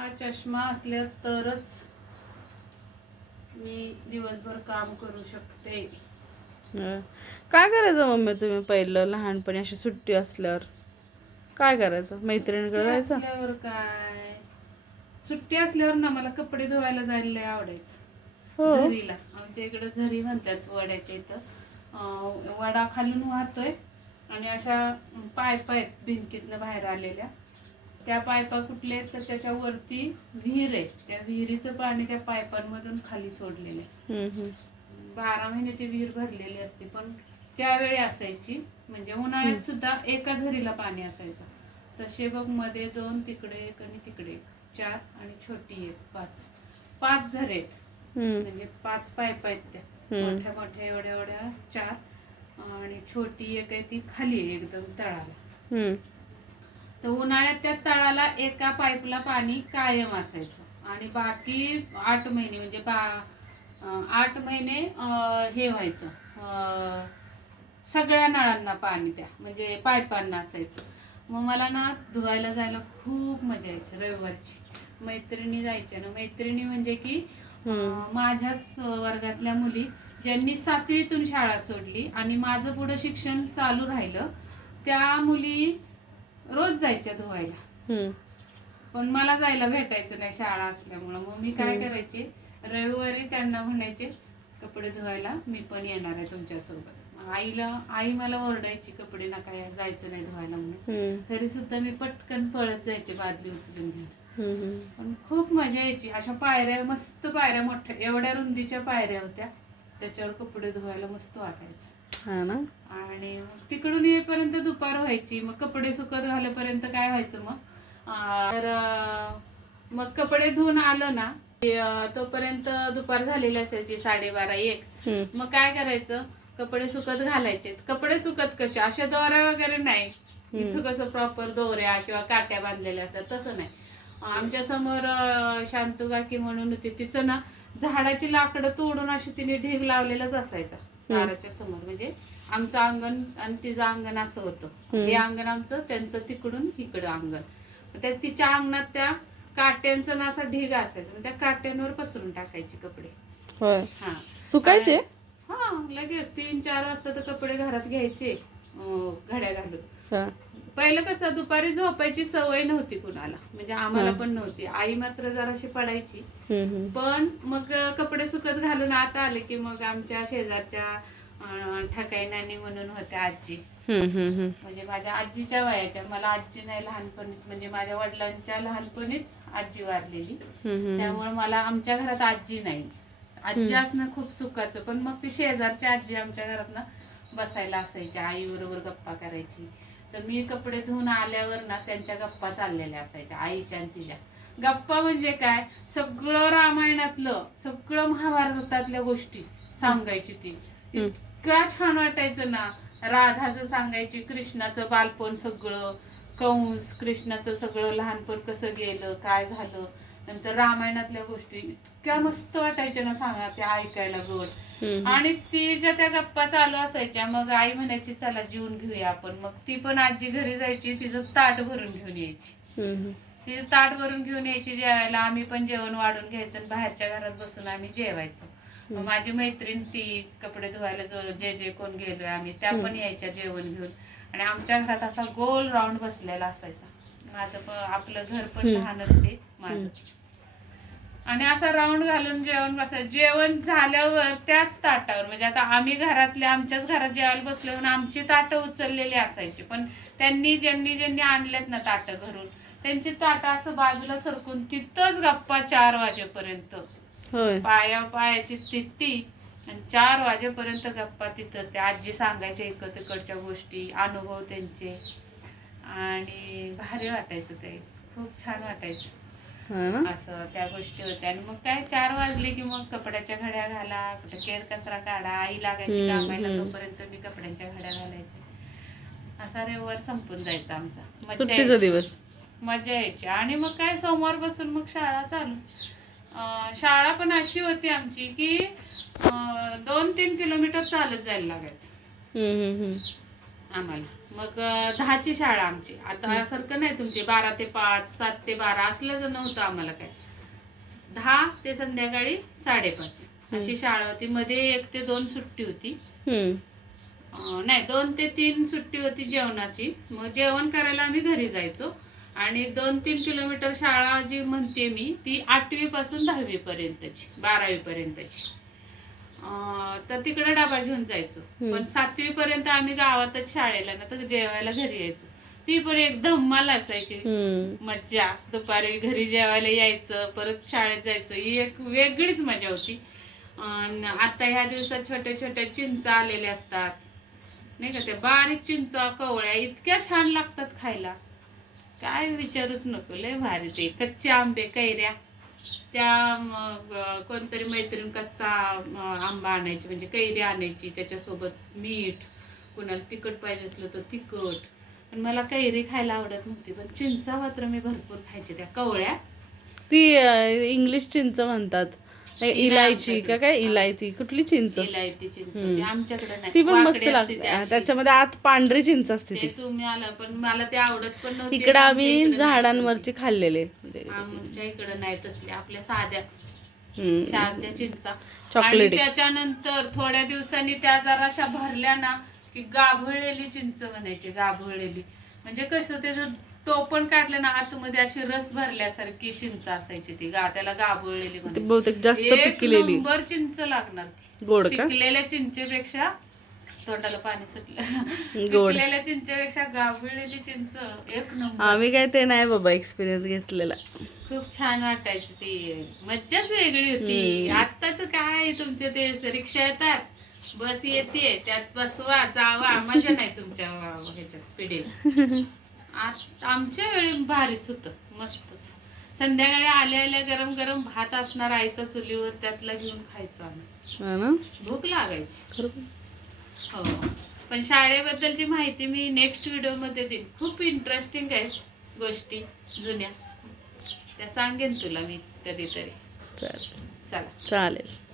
हा चष्मा असल्या तरच मी दिवसभर काम करू शकते. काय करायचं मम्मी तुम्ही पहिलं लहानपणी अशी सुट्टी असल्यावर? काय करायचं? मैत्रिणीकडे जायचं? असल्यावर काय? सुट्टी असल्यावर ना मला कपडे धुवायला जायला आवडायचं. हो. झरीला. आमच्या इकडे झरी म्हणतात वड्याच्या इथं. वडा खालून वाहतोय आणि अशा पायपा आहेत भिंतीतनं बाहेर आलेल्या. त्या पायपा कुठल्या आहेत तर त्याच्यावरती विहीर आहे त्या विहिरीचं पाणी त्या पायपांमधून खाली सोडलेलं आहे. बारा महिने ती विहीर भरलेली असते पण त्यावेळी असायची. म्हणजे उन्हाळ्यात सुद्धा एका झरीला पाणी असायचं. तसे बघमध्ये दोन तिकडे एक आणि तिकडे एक. चार आणि छोटी एक पाच. पाच झरे आहेत. म्हणजे पाच पाईप आहेत त्या. मोठ्या मोठ्या एवढ्या एवढ्या चार. आणि छोटी एक आहे ती खाली आहे एकदम तळाला. तर उन्हाळ्यात त्या तळाला एका पाईपला पाणी कायम असायचं. आणि बाकी आठ महिने म्हणजे बा आठ महिने हे व्हायचं. सगळ्या नळांना पाणी त्या म्हणजे पाईपांना असायचं. मग मला ना धुवायला जायला खूप मजा यायची रविवारची. मैत्रिणी जायच्या ना मैत्रिणी म्हणजे की माझ्याच वर्गातल्या मुली ज्यांनी सातवीतून शाळा सोडली आणि माझं पुढं शिक्षण चालू राहिलं त्या मुली रोज जायच्या धुवायला. पण मला जायला भेटायचं नाही शाळा असल्यामुळं. मग मी काय. करायचे? रविवारी त्यांना म्हणायचे कपडे धुवायला मी पण येणार आहे तुमच्यासोबत. आईला आई मला ओरडायची कपडे नका या- जायचं नाही धुवायला म्हणून. तरी सुद्धा मी पटकन पळत जायचे बादली उचलून घेऊन. पण खूप मजा यायची. अशा पायऱ्या मस्त पायऱ्या मोठ्या एवढ्या रुंदीच्या पायऱ्या होत्या. त्याच्यावर कपडे धुवायला मस्त वाटायचं. हा ना आणि मग तिकडून येईपर्यंत दुपार व्हायची. मग कपडे सुकत घालेपर्यंत काय व्हायचं मग? तर अं, मग कपडे धुवून आलं ना की, अं, तोपर्यंत दुपार झालेली असायची साडेबारा एक. मग काय करायचं? कपडे सुकत घालायचे. कपडे सुकत कसे? अशा दोऱ्या वगैरे नाही. इथं कसं प्रॉपर दोऱ्या किंवा काट्या बांधलेल्या असतात तसं नाही. आमच्यासमोर अं, शांतू काकी म्हणून होती. तिचं ना झाडाची लाकडं तोडून अशी तिने ढीग लावलेलाच असायचा. दाराच्या समोर. म्हणजे आमचं अंगण आणि तिचं अंगण असं होतं. हे अंगण आमचं त्यांचं तिकडून इकडं अंगण. त्या तिच्या अंगणात त्या काट्यांचं ना असा ढीग असायचा. त्या काट्यांवर पसरून टाकायचे कपडे. हा. सुकायचे? हा लगेच तीन चार वाजता तर कपडे घरात घ्यायचे. घड्या घालून. पहिलं कसं दुपारी झोपायची सवय नव्हती कुणाला. म्हणजे आम्हाला. पण नव्हती. आई मात्र जराशी पडायची. पण मग कपडे सुकत घालून आता आले की मग आमच्या शेजारच्या ठकाई नानी म्हणून होत्या आजी. म्हणजे माझ्या आजीच्या वयाच्या. मला आजी नाही लहानपणीच म्हणजे माझ्या वडिलांच्या लहानपणीच आजी वारलेली. त्यामुळे मला आमच्या घरात आजी नाही. आजी असणं खूप सुखाचं. पण मग ती शेजारची आजी आमच्या घरात ना बसायला असायची. आई बरोबर गप्पा करायची. तर मी कपडे धुवून आल्यावर ना त्यांच्या गप्पा चाललेल्या असायच्या आईच्या आणि तिच्या. गप्पा म्हणजे काय? सगळं रामायणातलं सगळं महाभारतातल्या गोष्टी सांगायची ती. इतका छान वाटायचं ना. राधाचं सांगायची कृष्णाचं बालपण सगळं कंस कृष्णाचं सगळं लहानपण कसं गेलं काय झालं. नंतर रामायणातल्या गोष्टी इतक्या मस्त वाटायच्या ना सांगा त्या ऐकायला गोड. आणि ती ज्या त्या गप्पा चालू असायच्या मग आई म्हणायची चला जेवून घेऊया आपण. मग ती पण आजी घरी जायची तिचं ताट भरून घेऊन यायची. ती ताट भरून घेऊन यायची जेवायला. आम्ही पण जेवण वाढून घ्यायचं आणि बाहेरच्या घरात बसून आम्ही जेवायचो. माझी मैत्रीण ती कपडे धुवायला जो- जे कोण गेलोय आम्ही त्या पण यायच्या जेवण घेऊन. आणि आमच्या घरात असा गोल राऊंड बसलेला असायचा. माझं आपलं घर पण हम्म. लहानच ते माझं. आणि असा राऊंड घालून जेवण बसायचं. जेवण झाल्यावर त्याच ताटावर म्हणजे आता आम्ही घरातले आमच्याच घरात जेवायला बसलो म्हणून आमची ताटं उचललेली असायची. पण त्यांनी ज्यांनी ज्यांनी आणलेत ना ताटं घरून त्यांची ताटं असं बाजूला सरकून तिथंच गप्पा चार वाजेपर्यंत. पाया पायाची तिट्टी आणि चार वाजेपर्यंत गप्पा तिथंच ते आजी सांगायच्या इकड तिकडच्या गोष्टी अनुभव त्यांचे. आणि भारी वाटायचं ते. खूप छान वाटायचं. असं त्या गोष्टी होत्या. आणि मग काय चार वाजले की मग कपड्याच्या घड्या घाला कुठं केर कचरा काढा आई लागायची हम्म. तोपर्यंत मी कपड्यांच्या घड्या घालायचे. असा रविवार संपून जायचा आमचा. यायची. दिवस. मजा यायची. आणि मग काय सोमवार बसून मग शाळा चालू. शाळा पण अशी होती आमची की दोन तीन किलोमीटर चालत जायला लागायचं. आम्हाला. मग दहाची शाळा आमची. आता सारखं नाही तुमची बारा ते पाच सात ते बारा असलं नव्हतं आम्हाला काय. दहा ते संध्याकाळी साडेपाच अशी शाळा होती. मध्ये एक ते दोन सुट्टी होती. नाही दोन ते तीन सुट्टी होती जेवणाची. मग जेवण करायला आम्ही घरी जायचो. आणि दोन तीन किलोमीटर शाळा जी म्हणते मी ती आठवी पासून दहावी पर्यंतची बारावी पर्यंतची तर तिकडे डबा घेऊन जायचो. पण सातवी पर्यंत आम्ही गावातच शाळेला ना तर जेवायला घरी यायचो. ती पण एक धम्माल असायची. मज्जा. दुपारी घरी जेवायला यायचं परत शाळेत जायचं. ही एक वेगळीच मजा होती. अन आता ह्या दिवसात छोट्या छोट्या चिंचा आलेल्या असतात. नाही का त्या बारीक चिंचा कवळ्या इतक्या छान लागतात खायला. काय विचारूच नको लय भारी ते. कच्चे आंबे कैऱ्या. त्या कोणतरी मैत्रीण कच्चा आंबा आणायची म्हणजे कैरी आणायची त्याच्यासोबत मीठ कुणाला तिखट पाहिजे असलं तर तिखट. पण मला कैरी खायला आवडत नव्हती पण चिंचा मात्र मी भरपूर खायचे त्या कवळ्या. ती इंग्लिश चिंच म्हणतात. नाही, इलायची का. काय इलायती कुठली चिंच इलायती चिंच. ती आमच्याकडे नाही ती पण मस्त वाकडी असते ती लागते अशी. त्याच्यामध्ये आत पांढरी चिंच असते ते ती तुम्ही आला पण मला ते आवडत पण नव्हती इकडे आम्ही झाडांवरची खाल्लेले. आमच्या इकडे नाही तसले आपल्या साध्या हम्म. साध्या चिंचा चॉकलेटी. त्याच्यानंतर थोड्या दिवसांनी त्या जराशा भरल्या ना की गाभळलेली चिंच म्हणायची गाभळलेली म्हणजे कसं त्याचं टोपण काढलं ना आतमध्ये अशी रस भरल्यासारखी चिंच असायची ती गा त्याला गाभळलेली. बहुतेक जास्त एक पिकलेली. नंबर चिंच लागणार ती. गोड का? पिकलेल्या चिंचेपेक्षा तोंडाला पाणी सुटलं. गोड. पिकलेल्या चिंचेपेक्षा गाभळलेली चिंच एक नंबर. आम्ही काय ते नाही बाबा एक्सपिरियन्स घेतलेला. खूप छान वाटायची ती. मज्जाच वेगळी होती. आत्ताच काय तुमचे ते रिक्षा येतात? बस येते त्यात बसवा जावा मजा नाही तुमच्या ह्याच्यात पिढीला. आमच्या वेळी भारीच होतं मस्तच. संध्याकाळी आल्या आल्या गरम गरम भात असणार आईचा चुलीवर त्यातला घेऊन खायचो आम्ही. ना? भूक लागायची. खरं हो. पण शाळेबद्दलची माहिती मी नेक्स्ट व्हिडिओमध्ये देईन. खूप इंटरेस्टिंग आहेत गोष्टी जुन्या. त्या सांगेन तुला मी कधीतरी. चालेल. चला. चालेल.